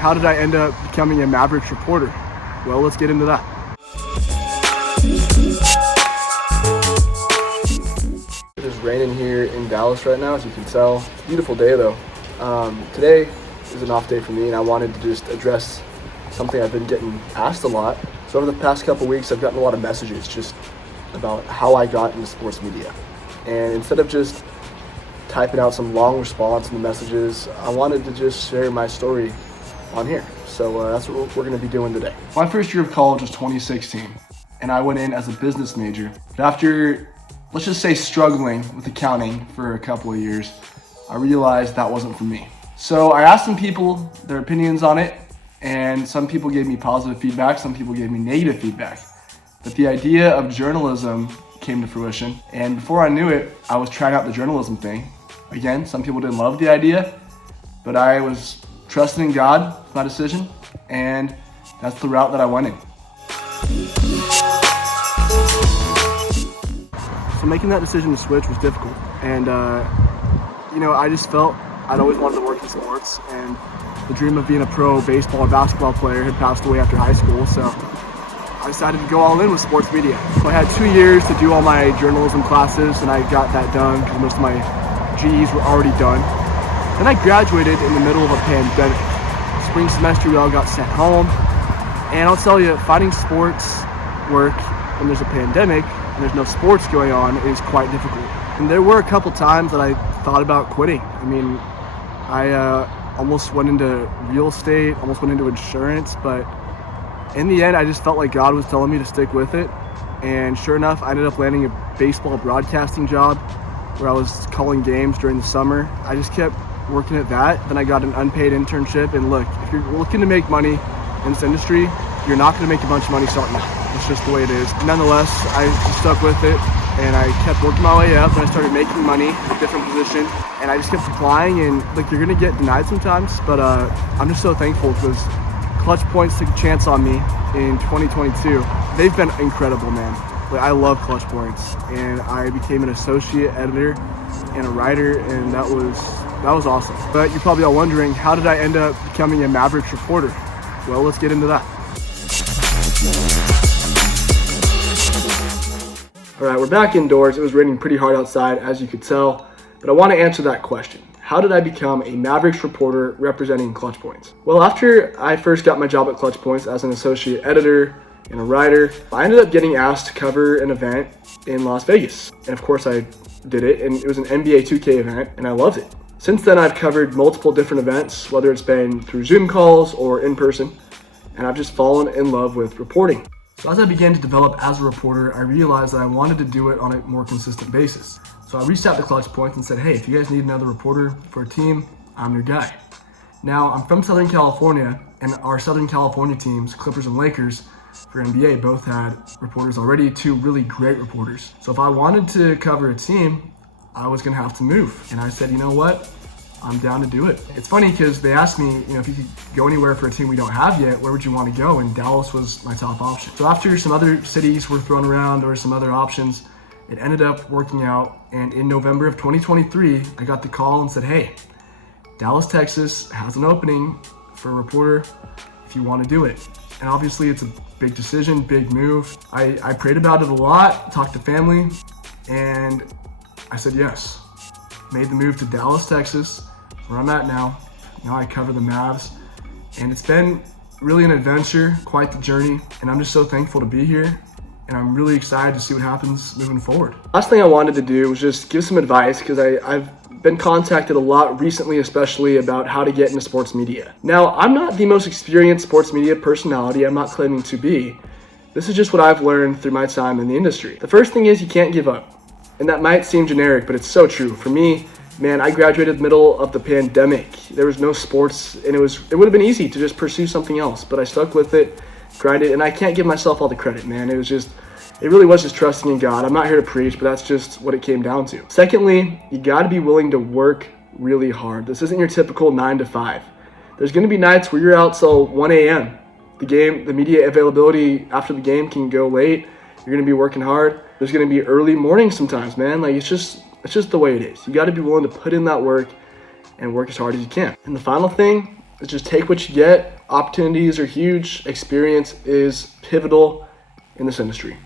how did I end up becoming a Mavericks reporter? Well, let's get into that. It is raining here in Dallas right now, as you can tell. It's a beautiful day though. Today is an off day for me, and I wanted to just address something I've been getting asked a lot. So over the past couple weeks, I've gotten a lot of messages just about how I got into sports media. And instead of just typing out some long response in the messages, I wanted to just share my story on here. So that's what we're going to be doing today. My first year of college was 2016, and I went in as a business major. But after, let's just say, struggling with accounting for a couple of years, I realized that wasn't for me. So I asked some people their opinions on it, and some people gave me positive feedback, some people gave me negative feedback. But the idea of journalism came to fruition, and before I knew it, I was trying out the journalism thing. Again, some people didn't love the idea, but I was trusting in God with my decision, and that's the route that I went in. So making that decision to switch was difficult, and I just felt I'd always wanted to work in sports, and the dream of being a pro baseball or basketball player had passed away after high school, so I decided to go all in with sports media. So I had 2 years to do all my journalism classes, and I got that done because most of my GEs were already done. Then I graduated in the middle of a pandemic. Spring semester, we all got sent home, and I'll tell you, finding sports work when there's a pandemic and there's no sports going on is quite difficult. And there were a couple times that I thought about quitting. I mean, I almost went into real estate, almost went into insurance, but in the end, I just felt like God was telling me to stick with it. And sure enough, I ended up landing a baseball broadcasting job where I was calling games during the summer. I just kept working at that. Then I got an unpaid internship. And look, if you're looking to make money in this industry, you're not going to make a bunch of money starting out. It's just the way it is. Nonetheless, I just stuck with it, and I kept working my way up, and I started making money in a different position, and I just kept applying. And like, you're going to get denied sometimes, but I'm just so thankful because Clutch Points took a chance on me in 2022. They've been incredible, man. Like, I love Clutch Points, and I became an associate editor and a writer, and that was awesome. But you're probably all wondering, how did I end up becoming a Mavericks reporter? Well, let's get into that. All right, we're back indoors. It was raining pretty hard outside, as you could tell, but I want to answer that question. How did I become a Mavericks reporter representing Clutch Points? Well, after I first got my job at Clutch Points as an associate editor and a writer, I ended up getting asked to cover an event in Las Vegas. And of course I did it, and it was an NBA 2K event, and I loved it. Since then, I've covered multiple different events, whether it's been through Zoom calls or in person, and I've just fallen in love with reporting. So as I began to develop as a reporter, I realized that I wanted to do it on a more consistent basis. So I reached out to Clutch Points and said, hey, if you guys need another reporter for a team, I'm your guy. Now, I'm from Southern California, and our Southern California teams, Clippers and Lakers, for NBA, both had reporters already, 2 really great reporters. So if I wanted to cover a team, I was gonna have to move. And I said, you know what? I'm down to do it. It's funny because they asked me, if you could go anywhere for a team we don't have yet, where would you want to go? And Dallas was my top option. So after some other cities were thrown around or some other options, it ended up working out. And in November of 2023, I got the call and said, hey, Dallas, Texas has an opening for a reporter if you want to do it. And obviously it's a big decision, big move. I prayed about it a lot, talked to family, and I said yes. Made the move to Dallas, Texas, where I'm at now. Now I cover the Mavs, and it's been really an adventure, quite the journey, and I'm just so thankful to be here, and I'm really excited to see what happens moving forward. Last thing I wanted to do was just give some advice, because I've been contacted a lot recently, especially about how to get into sports media. Now, I'm not the most experienced sports media personality. I'm not claiming to be. This is just what I've learned through my time in the industry. The first thing is you can't give up. And that might seem generic, but it's so true. For me, man, I graduated in the middle of the pandemic. There was no sports, and it would have been easy to just pursue something else, but I stuck with it, grinded, and I can't give myself all the credit, man. It really was just trusting in God. I'm not here to preach, but that's just what it came down to. Secondly, you gotta be willing to work really hard. This isn't your typical 9 to 5. There's gonna be nights where you're out till 1 a.m. The media availability after the game can go late. You're gonna be working hard. There's gonna be early mornings sometimes, man. Like, it's just the way it is. You gotta be willing to put in that work and work as hard as you can. And the final thing is just take what you get. Opportunities are huge. Experience is pivotal in this industry.